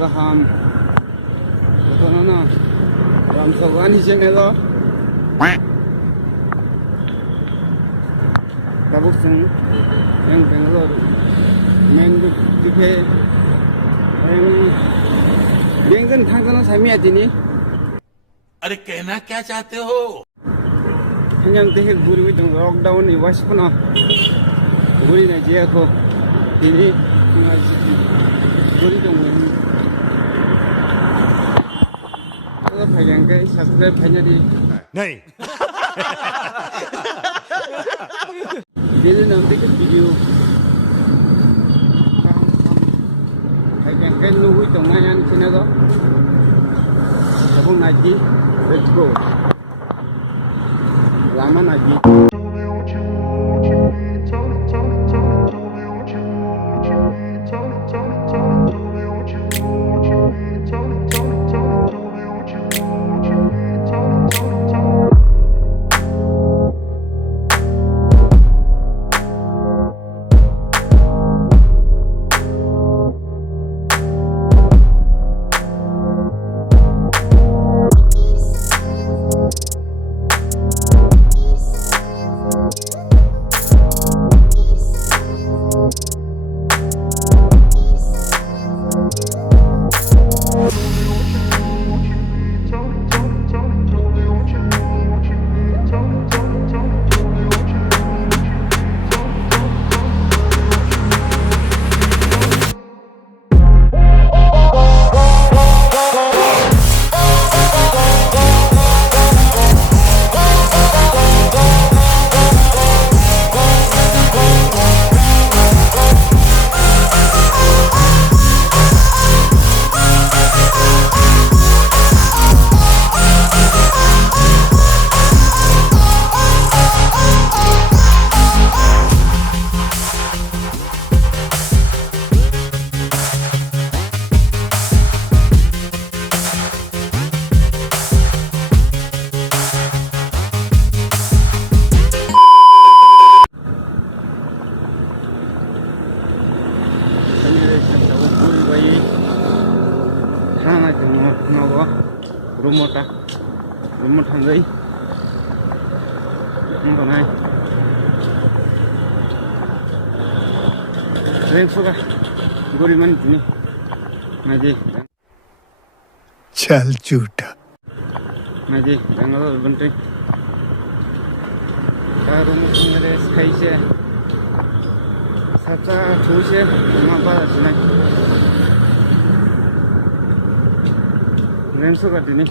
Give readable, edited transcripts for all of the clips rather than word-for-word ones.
Kaham. Kono Ram Sogani Chenelo. Tabuk Sing yang Bangalore. Main Duke. Bengan thangkana sami atini. अरे कहना क्या चाहते हो? Hanyang tehek guri with lockdown ni waspuna. Guri na jia ko. Ini guri dong. Kalau pengen ke subscribe hanya di. नहीं Jadi nanti ke video. Pengen ke nunggu dong ayan sini to. Sabun lagi. Let's go. Lama lagi. Rumah tanggai, rumah naik. Reng suka, gori mana ini, ngaji. चल झूठा Ngaji, Bangalore bentuk. Rumah tanggai sky se, saja cuci, rumah pada sini. Reng suka ini.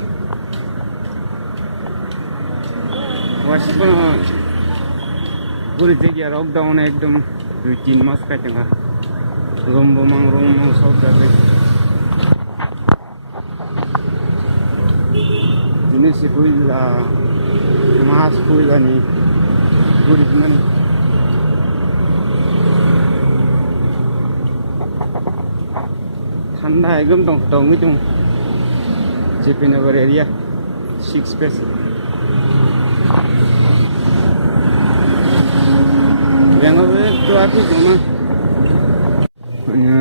Walaupun guri jadi lockdown ekdom 2-3 mas katanya, rumah saudara. Ini sih kuila, mas kuila nih, guri mana? Thanda ekdom dong itu, Jepinagar area, 6 space. Bangalore traffic cuma hanya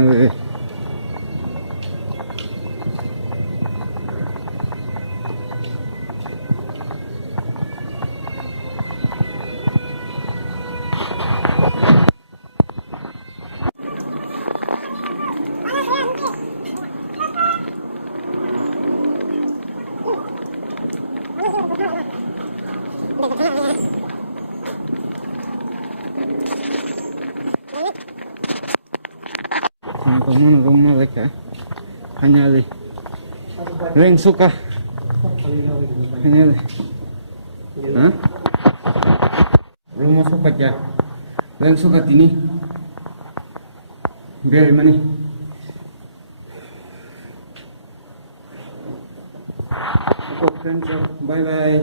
rumah mereka hanya di Reng suka hanya di rumah suka ya Reng suka ini biar mana bye bye.